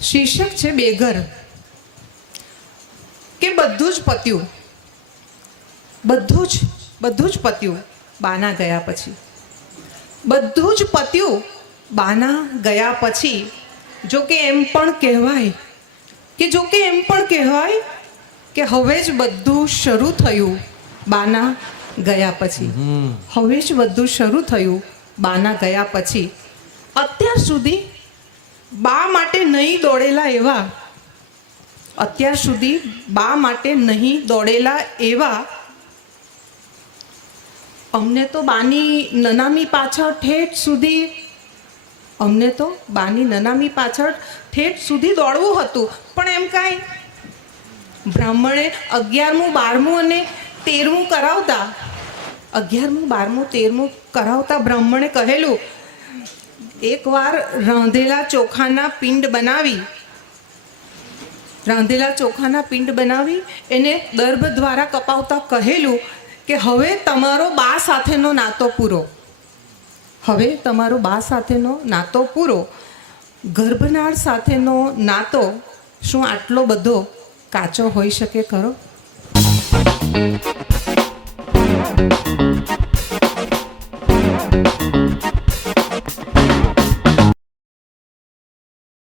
શીર્ષક છે બેઘર. કે બધું જ પત્યું, બધું જ પત્યું બાના ગયા પછી. બધું જ પત્યું બાના ગયા પછી. જો કે એમ પણ કહેવાય કે હવે જ બધું શરૂ થયું બાના ગયા પછી. હવે જ બધું શરૂ થયું બાના ગયા પછી. અત્યાર સુધી બા માટે નહીં દોડેલા એવા, અત્યાર સુધી બા માટે નહીં દોડેલા એવા, અમને તો બાની નનામી પાછળ ઠેઠ સુધી દોડવું હતું. પણ એમ કાંઈ બ્રાહ્મણે 11મું 12મું અને 13મું કરાવતા, 11મું 12મું 13મું કરાવતા બ્રાહ્મણે કહેલું, એકવાર રાંધેલા ચોખાના પિંડ બનાવી એને દર્ભ દ્વારા કપાવતા કહેલું કે હવે તમારો બા સાથેનો નાતો પૂરો. ગર્ભનાળ સાથેનો નાતો શું આટલો બધો કાચો હોઈ શકે ખરો?